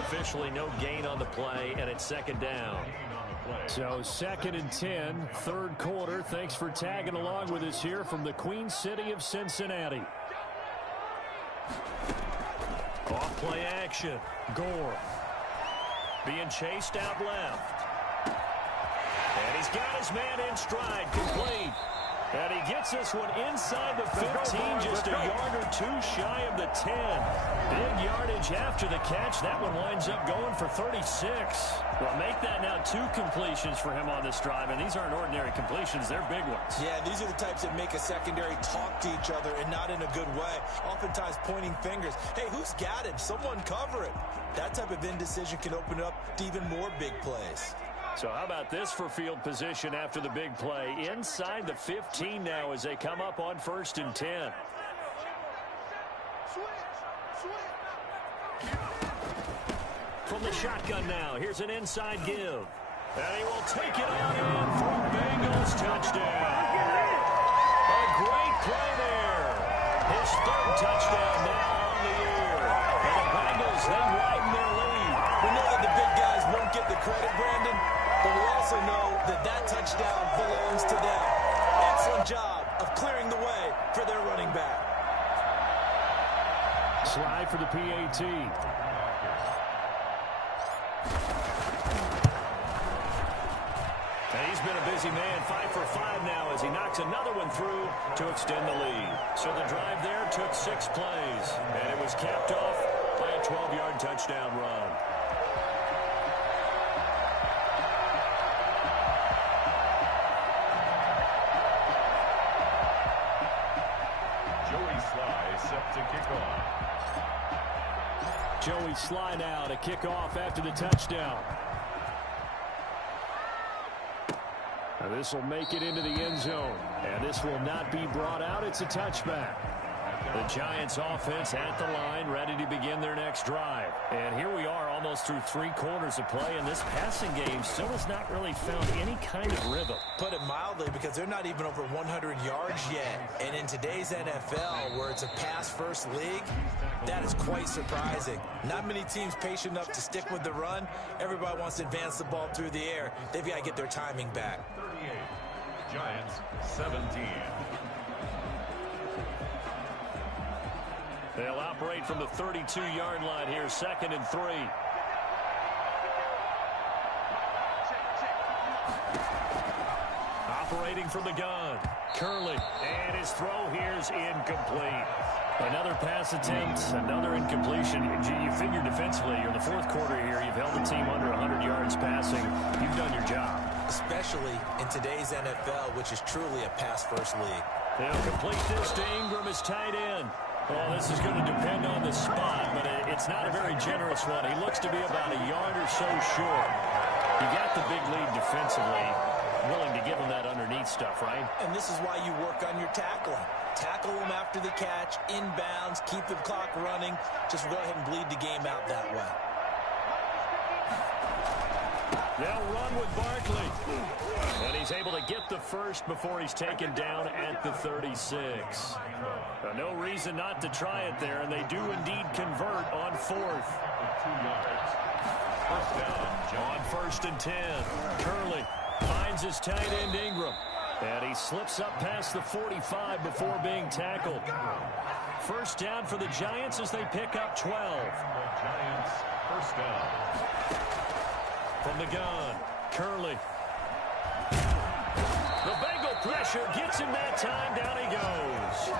Officially no gain on the play, and it's 2nd down. So 2nd and 10, 3rd quarter. Thanks for tagging along with us here from the Queen City of Cincinnati. Off play action. Gore. Being chased out left. And he's got his man in stride, complete. And he gets this one inside the 15, just a yard or 2 shy of the 10. Big yardage after the catch. That one winds up going for 36. Well, make that now 2 completions for him on this drive, and these aren't ordinary completions. They're big ones. Yeah, these are the types that make a secondary talk to each other, and not in a good way. Oftentimes pointing fingers. Hey, who's got him? Someone cover it. That type of indecision can open up to even more big plays. So how about this for field position after the big play? Inside the 15 now as they come up on 1st and 10. From the shotgun now, here's an inside give. And he will take it on in for a Bengals touchdown. A great play there. His 3rd touchdown now on the year. And the Bengals then widen their lead. We know that the big guys won't get the credit, Brandon, but we also know that that touchdown belongs to them. Excellent job of clearing the way for their running back. Slide for the PAT. And he He's been a busy man, 5 for 5 now as he knocks another one through to extend the lead. So the drive there took 6 plays, and it was capped off by a 12-yard touchdown run. Set to kick off. Joey Sly now to kick off after the touchdown. Now this will make it into the end zone, and this will not be brought out. It's a touchback. The Giants offense at the line, ready to begin their next drive. And here we are almost through 3 quarters of play, and this passing game still has not really found any kind of rhythm. Put it mildly, because they're not even over 100 yards yet. And in today's NFL, where it's a pass-first league, that is quite surprising. Not many teams patient enough to stick with the run. Everybody wants to advance the ball through the air. They've got to get their timing back. 38. Giants, 17. They'll operate from the 32-yard line here, 2nd and 3. Operating from the gun, Curley, and his throw here is incomplete. Another pass attempt, another incompletion. You figure defensively, in the 4th quarter here, you've held the team under 100 yards passing. You've done your job. Especially in today's NFL, which is truly a pass-first league. They'll complete this to Ingram as tight end. Well, this is going to depend on the spot, but it's not a very generous one. He looks to be about a yard or so short. You got the big lead defensively, willing to give him that underneath stuff, right? And this is why you work on your tackling. Tackle them after the catch, inbounds, keep the clock running. Just go ahead and bleed the game out that way. They'll run with Barkley. And he's able to get the first before he's taken down at the 36. No reason not to try it there, and they do indeed convert on 4th. 2 yards. First down, on 1st and 10. Curley finds his tight end Ingram. And he slips up past the 45 before being tackled. First down for the Giants as they pick up 12. Giants, first down. From the gun, Curley. The Bengal pressure gets him that time. Down he goes.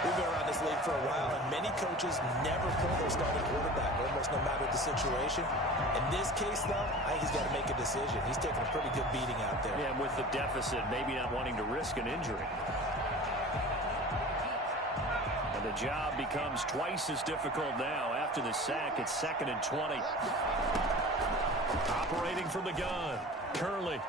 We've been around this league for a while, and many coaches never pull their starting quarterback, almost no matter the situation. In this case, though, I think he's got to make a decision. He's taking a pretty good beating out there. Yeah, and with the deficit, maybe not wanting to risk an injury. And the job becomes twice as difficult now. After the sack, it's 2nd and 20. Operating from the gun, Curley.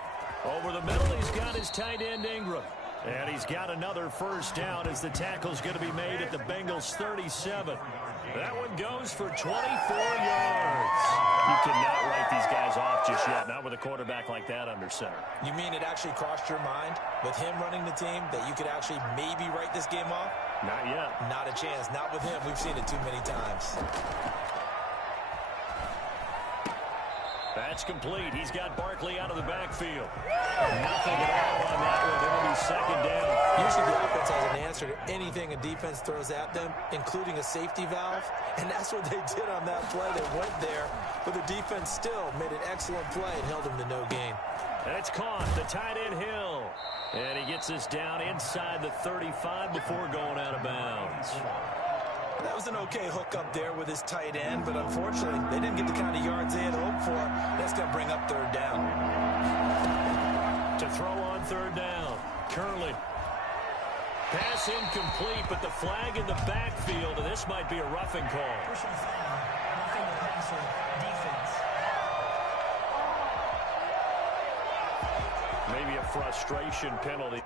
Over the middle, he's got his tight end Ingram. And he's got another first down as the tackle's going to be made at the Bengals 37. That one goes for 24 yards. You cannot write these guys off just yet, not with a quarterback like that under center. You mean it actually crossed your mind with him running the team that you could actually maybe write this game off? Not yet. Not a chance. Not with him. We've seen it too many times. That's complete. He's got Barkley out of the backfield. Nothing at all on that one. It'll be 2nd down. Usually the offense has an answer to anything a defense throws at them, including a safety valve. And that's what they did on that play. They went there, but the defense still made an excellent play and held them to no gain. And it's caught. The tight end Hill. And he gets us down inside the 35 before going out of bounds. That was an okay hook up there with his tight end, but unfortunately, they didn't get the kind of yards they had hoped for. That's going to bring up 3rd down. To throw on 3rd down, Curley. Pass incomplete, but the flag in the backfield, and this might be a roughing call. Personal foul, roughing the passer, defense. Maybe a frustration penalty.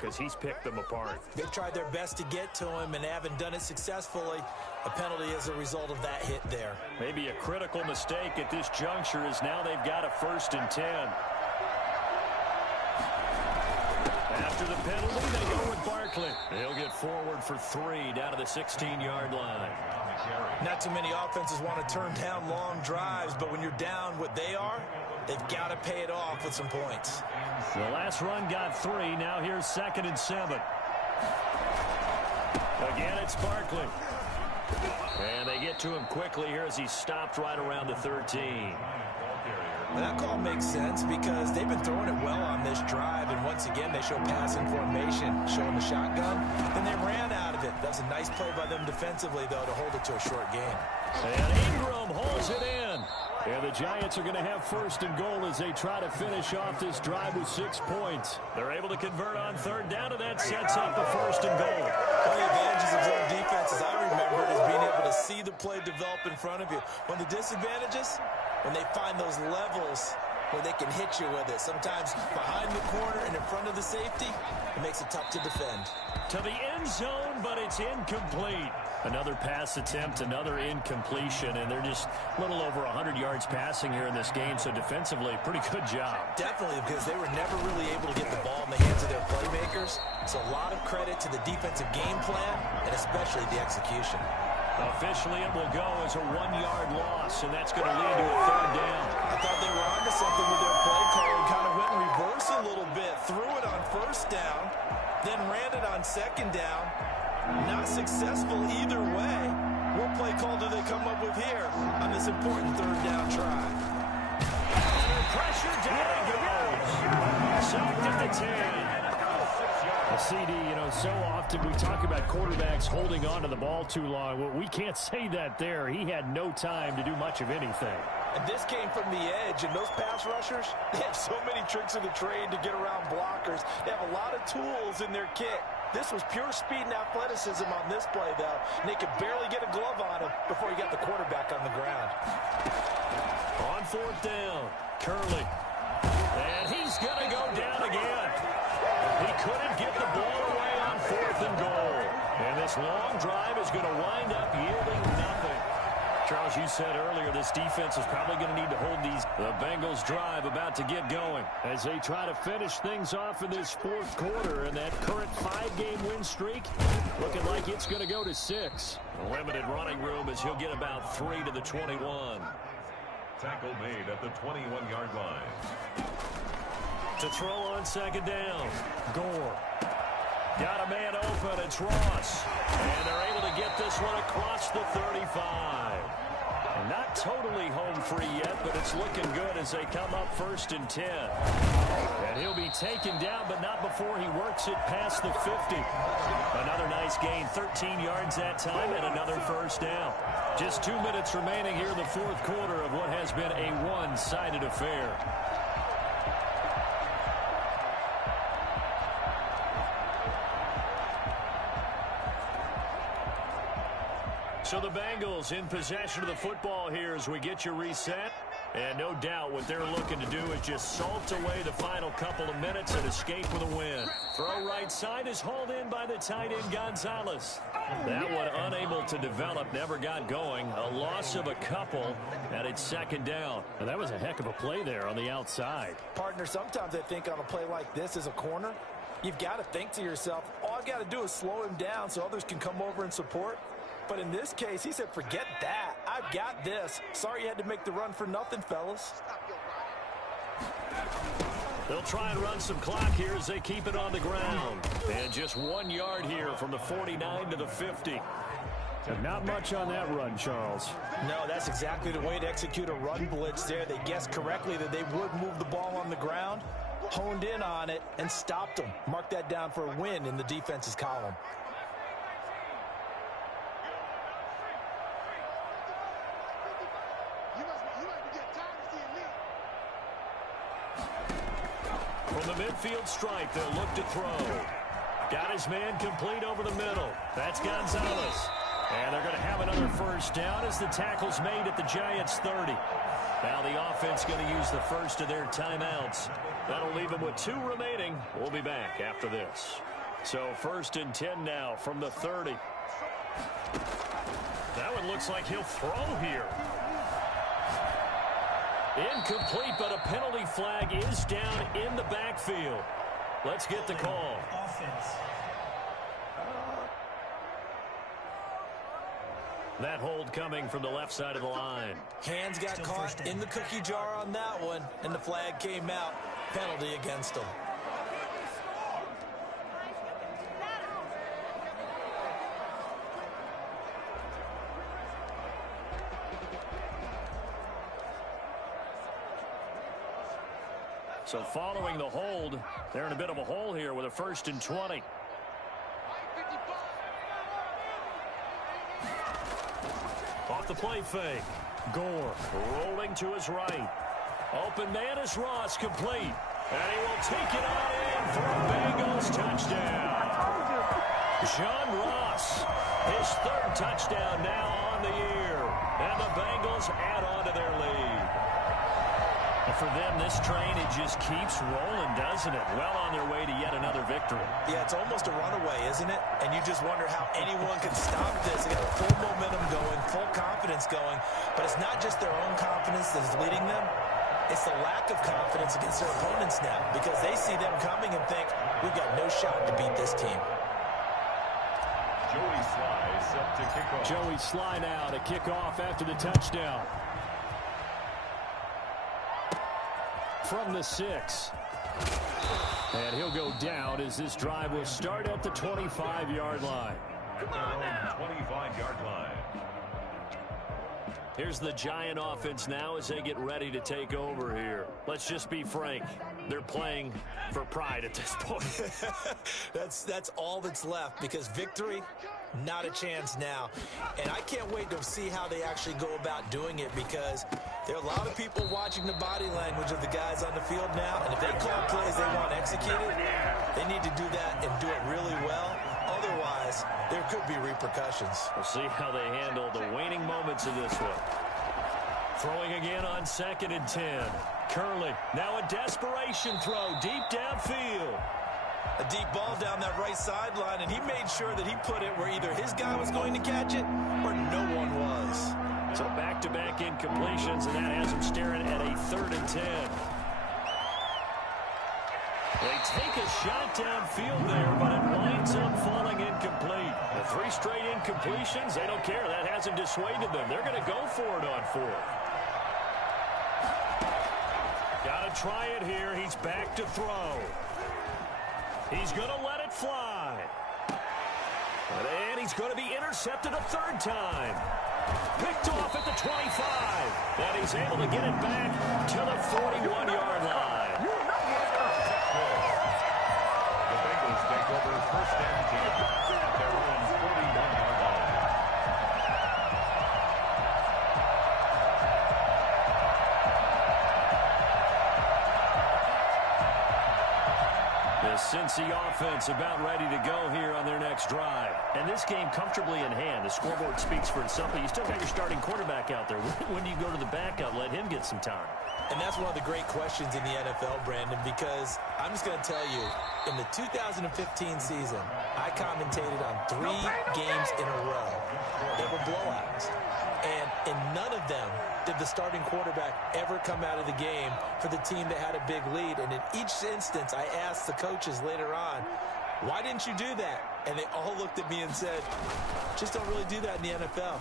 Because he's picked them apart. They've tried their best to get to him and haven't done it successfully. A penalty as a result of that hit there. Maybe a critical mistake at this juncture is now they've got a 1st and 10. After the penalty, they go with Barkley. He'll get forward for 3 down to the 16-yard line. Not too many offenses want to turn down long drives, but when you're down what they are, They've got to pay it off with some points. The last run got 3. Now here's 2nd and 7. Again, it's Barkley. And they get to him quickly here as he stopped right around the 13. And that call makes sense because they've been throwing it well on this drive, and once again they show passing formation, showing the shotgun. Then they ran out of it. That was a nice play by them defensively, though, to hold it to a short game. And Ingram holds it in. And the Giants are going to have 1st and goal as they try to finish off this drive with 6 points. They're able to convert on 3rd down, and that sets up the 1st and goal. One of the advantages of zone defense, as I remember it, is being able to see the play develop in front of you. One of the disadvantages, when they find those levels where they can hit you with it. Sometimes behind the corner and in front of the safety, it makes it tough to defend. To the end zone, but it's incomplete. Another pass attempt, another incompletion, and they're just a little over 100 yards passing here in this game, so defensively, pretty good job. Definitely, because they were never really able to get the ball in the hands of their playmakers. So a lot of credit to the defensive game plan, and especially the execution. Officially, it will go as a 1-yard loss, and that's going to lead to a 3rd down. I thought they were onto something with their play call and kind of went in reverse a little bit. Threw it on 1st down, then ran it on 2nd down. Not successful either way. What play call do they come up with here on this important 3rd down try? Pressure, down he goes. Sacked at the 10. A CD, so often we talk about quarterbacks holding on to the ball too long. Well, we can't say that there. He had no time to do much of anything. And this came from the edge, and those pass rushers, they have so many tricks of the trade to get around blockers. They have a lot of tools in their kit. This was pure speed and athleticism on this play, though. And they could barely get a glove on him before he got the quarterback on the ground. On 4th down, Curley. And he's going to go down again. He couldn't get the ball away on 4th and goal. And this long drive is going to wind up yielding nothing. Charles, you said earlier this defense is probably going to need to hold these. The Bengals drive about to get going as they try to finish things off in this 4th quarter. And that current 5-game win streak looking like it's going to go to 6. Limited running room as he'll get about 3 to the 21. Tackle made at the 21-yard line. To throw on 2nd down, Gore. Got a man open, it's Ross. And they're able to get this one across the 35. Not totally home free yet, but it's looking good as they come up 1st and 10. And he'll be taken down, but not before he works it past the 50. Another nice gain, 13 yards that time, and another 1st down. Just 2 minutes remaining here in the 4th quarter of what has been a one-sided affair. So the Bengals in possession of the football here as we get you reset. And no doubt what they're looking to do is just salt away the final couple of minutes and escape with a win. Throw right side is hauled in by the tight end Gonzalez. That one unable to develop, never got going. A loss of a couple, and it's 2nd down. And that was a heck of a play there on the outside. Partner, sometimes I think on a play like this as a corner, you've got to think to yourself, all I've got to do is slow him down so others can come over and support. But in this case, he said, forget that. I've got this. Sorry you had to make the run for nothing, fellas. They'll try and run some clock here as they keep it on the ground. And just 1 yard here from the 49 to the 50. And not much on that run, Charles. No, that's exactly the way to execute a run blitz there. They guessed correctly that they would move the ball on the ground, honed in on it, and stopped them. Mark that down for a win in the defense's column. From the midfield stripe, they'll look to throw. Got his man complete over the middle. That's Gonzalez. And they're going to have another 1st down as the tackle's made at the Giants' 30. Now the offense going to use the first of their timeouts. That'll leave them with 2 remaining. We'll be back after this. So 1st and 10 now from the 30. That one looks like he'll throw here. Incomplete, but a penalty flag is down in the backfield. Let's get the call. Offense. That hold coming from the left side of the line. Hands got caught in the cookie jar on that one, and the flag came out. Penalty against them. So following the hold, they're in a bit of a hole here with a 1st and 20. Off the play fake. Gore rolling to his right. Open man is Ross, complete. And he will take it on in for a Bengals touchdown. John Ross, his 3rd touchdown now on the year. And the Bengals add on to their lead. And for them, this train, it just keeps rolling, doesn't it? Well on their way to yet another victory. Yeah, it's almost a runaway, isn't it? And you just wonder how anyone can stop this. They got full momentum going, full confidence going. But it's not just their own confidence that's leading them. It's the lack of confidence against their opponents now, because they see them coming and think, we've got no shot to beat this team. Joey Sly set to kick off. Joey Sly now to kick off after the touchdown. From the 6. And he'll go down as this drive will start at the 25-yard line. At their own 25-yard line. Here's the Giant offense now as they get ready to take over here. Let's just be frank. They're playing for pride at this point. That's all that's left, because victory, not a chance now. And I can't wait to see how they actually go about doing it, because there are a lot of people watching the body language of the guys on the field now. And if they call plays they want executed, they need to do that and do it really well. Otherwise, there could be repercussions. We'll see how they handle the waning moments of this one. Throwing again on 2nd and 10. Curley, now a desperation throw deep downfield. A deep ball down that right sideline, and he made sure that he put it where either his guy was going to catch it or no one was. So back-to-back incompletions, and that has him staring at a 3rd and 10. They take a shot downfield there, but it winds up falling incomplete. The 3 straight incompletions, they don't care. That hasn't dissuaded them. They're going to go for it on 4th. Got to try it here. He's back to throw. He's going to let it fly. And he's going to be intercepted a 3rd time. Picked off at the 25. And he's able to get it back to the 41-yard line. The Bengals take over 1st and 10 at their own 41-yard line. The Cincy offense about ready to go here on their next drive. And this game comfortably in hand. The scoreboard speaks for itself, but you still got your starting quarterback out there. When do you go to the backup? Let him get some time. And that's one of the great questions in the NFL, Brandon, because I'm just going to tell you, in the 2015 season, I commentated on 3 games in a row that were blowouts. And in none of them did the starting quarterback ever come out of the game for the team that had a big lead. And in each instance, I asked the coaches later on, why didn't you do that? And they all looked at me and said, just don't really do that in the NFL.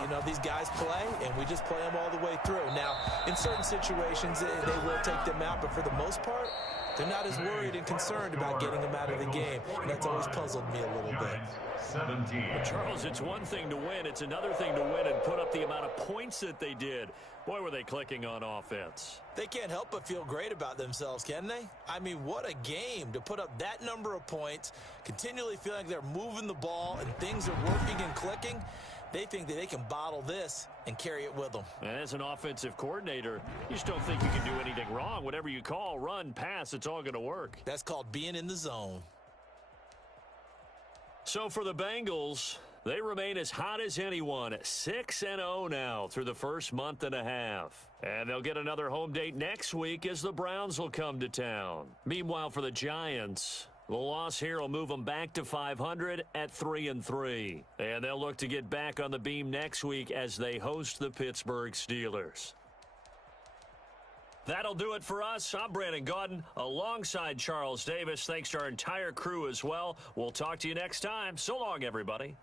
You know, these guys play, and we just play them all the way through. Now, in certain situations, they will take them out, but for the most part, they're not as worried and concerned about getting them out of the game. And that's always puzzled me a little bit. 17. Charles, it's one thing to win. It's another thing to win and put up the amount of points that they did. Boy, were they clicking on offense. They can't help but feel great about themselves, can they? I mean, what a game to put up that number of points, continually feeling like they're moving the ball and things are working and clicking. They think that they can bottle this and carry it with them. And as an offensive coordinator, you just don't think you can do anything wrong. Whatever you call, run, pass, it's all going to work. That's called being in the zone. So for the Bengals, they remain as hot as anyone, 6-0 now through the first month and a half. And they'll get another home date next week as the Browns will come to town. Meanwhile, for the Giants, the loss here will move them back to 500 at 3-3. And they'll look to get back on the beam next week as they host the Pittsburgh Steelers. That'll do it for us. I'm Brandon Gaudin alongside Charles Davis. Thanks to our entire crew as well. We'll talk to you next time. So long, everybody.